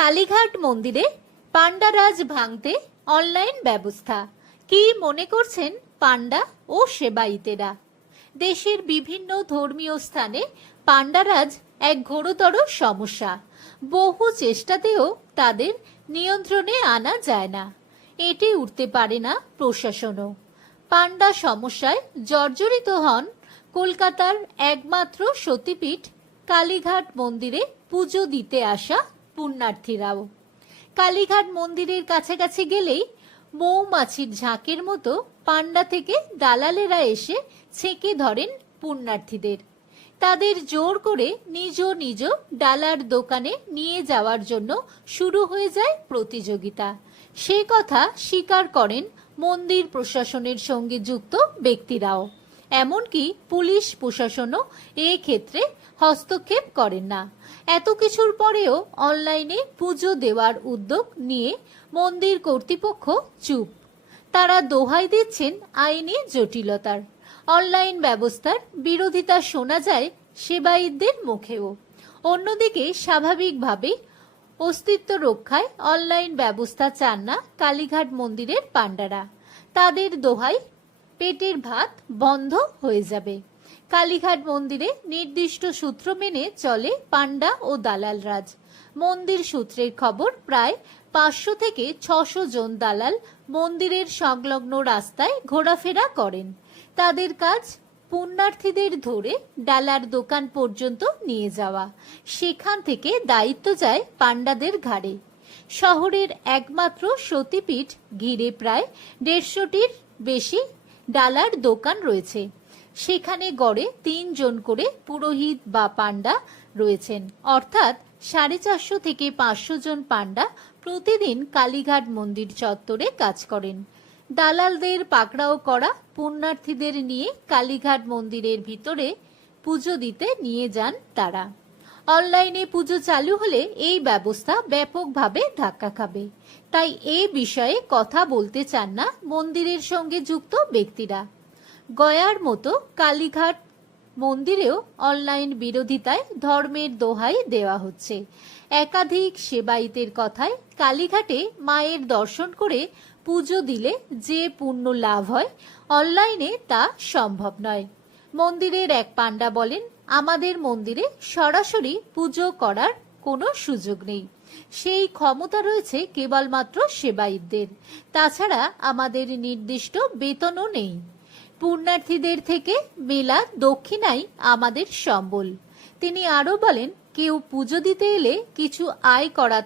কালীঘাট মন্দিরে পান্ডারাজ ভাঙতে অনলাইন ব্যবস্থা। কি মনে করছেন পান্ডা ও সেবাইতেরা দেশের বিভিন্ন ধর্মীয় স্থানে পান্ডারাজ এক ঘোরতর সমস্যা। বহু চেষ্টাতেও তাদের নিয়ন্ত্রণে আনা যায় না। এটি উঠতে পারে না প্রশাসনও। পান্ডা সমস্যায় জর্জরিত হন কলকাতার একমাত্র সতীপীঠ কালীঘাট মন্দিরে পুজো দিতে আসা পুণ্যার্থীরাও। কালীঘাট মন্দিরের কাছাকাছি গেলেই মৌমাছির ঝাঁকের মতো পান্ডা থেকে দালালেরা এসে ছেঁকে ধরেন পুণ্যার্থীদের। তাদের জোর করে নিজ নিজ ডালার দোকানে নিয়ে যাওয়ার জন্য শুরু হয়ে যায় প্রতিযোগিতা। সে কথা স্বীকার করেন মন্দির প্রশাসনের সঙ্গে যুক্ত ব্যক্তিরাও। এমনকি পুলিশ প্রশাসনও এ ক্ষেত্রে হস্তক্ষেপ করেন না। এত কিছুর পরেও অনলাইনে পুজো দেওয়ার উদ্যোগ নিয়ে মন্দির কর্তৃপক্ষ চুপ। তারা দোহাই দিচ্ছেন আইনি জটিলতার। অনলাইন ব্যবস্থার বিরোধিতা শোনা যায় সেবায়িতদের মুখেও। অন্যদিকে স্বাভাবিকভাবে অস্তিত্ব রক্ষায় অনলাইন ব্যবস্থা চান না কালীঘাট মন্দিরের পাণ্ডারা। তাদের দোহাই পেটের ভাত বন্ধ হয়ে যাবে। কালীঘাট মন্দিরে নির্দিষ্ট সূত্র মেনে চলে পাণ্ডা ও দালাল রাজ মন্দির সূত্রের খবর, প্রায় পাঁচশো থেকে ছশো জন দালাল মন্দিরের সংলগ্ন রাস্তায় ঘোরাফেরা করেন। তাদের কাজ পুণ্যার্থীদের ধরে ডালার দোকান পর্যন্ত নিয়ে যাওয়া। সেখান থেকে দায়িত্ব যায় পাণ্ডাদের ঘাড়ে। শহরের একমাত্র সতীপীঠ ঘিরে প্রায় দেড়শোটির বেশি ডালার দোকান রয়েছে। সেখানে গড়ে তিনজন করে পুরোহিত বা পাণ্ডা রয়েছেন। অর্থাৎ সাড়ে চারশো থেকে পাঁচশো জন পাণ্ডা প্রতিদিন কালীঘাট মন্দির চত্বরে কাজ করেন। দালালদের পাকড়াও করা, পুণ্যার্থীদের নিয়ে কালীঘাট মন্দিরের ভিতরে পুজো দিতে নিয়ে যান তারা। অনলাইনে পুজো চালু হলে এই ব্যবস্থা ব্যাপকভাবে ধাক্কা খাবে। তাই এ বিষয়ে কথা বলতে চান না মন্দিরের সঙ্গে যুক্ত ব্যক্তিরা। গয়ার মতো কালীঘাট মন্দিরেও অনলাইন বিরোধিতায় ধর্মের দোহাই দেওয়া হচ্ছে। একাধিক সেবায়িতের কথায় কালীঘাটে মায়ের দর্শন করে পুজো দিলে যে পুণ্য লাভ হয়, অনলাইনে তা সম্ভব নয়। মন্দিরের এক পাণ্ডা বলেন, আমাদের মন্দিরে সরাসরি পুজো করার কোনো সুযোগ নেই। সেই ক্ষমতা রয়েছে কেবলমাত্র সেবায়িতদের। তাছাড়া আমাদের নির্দিষ্ট বেতনও নেই। পুণ্যার্থীদের থেকে মেলা দক্ষিণাই আমাদের সম্বল। তিনি আরও বলেন, কেউ পুজো দিতে এলে কিছু আয় করার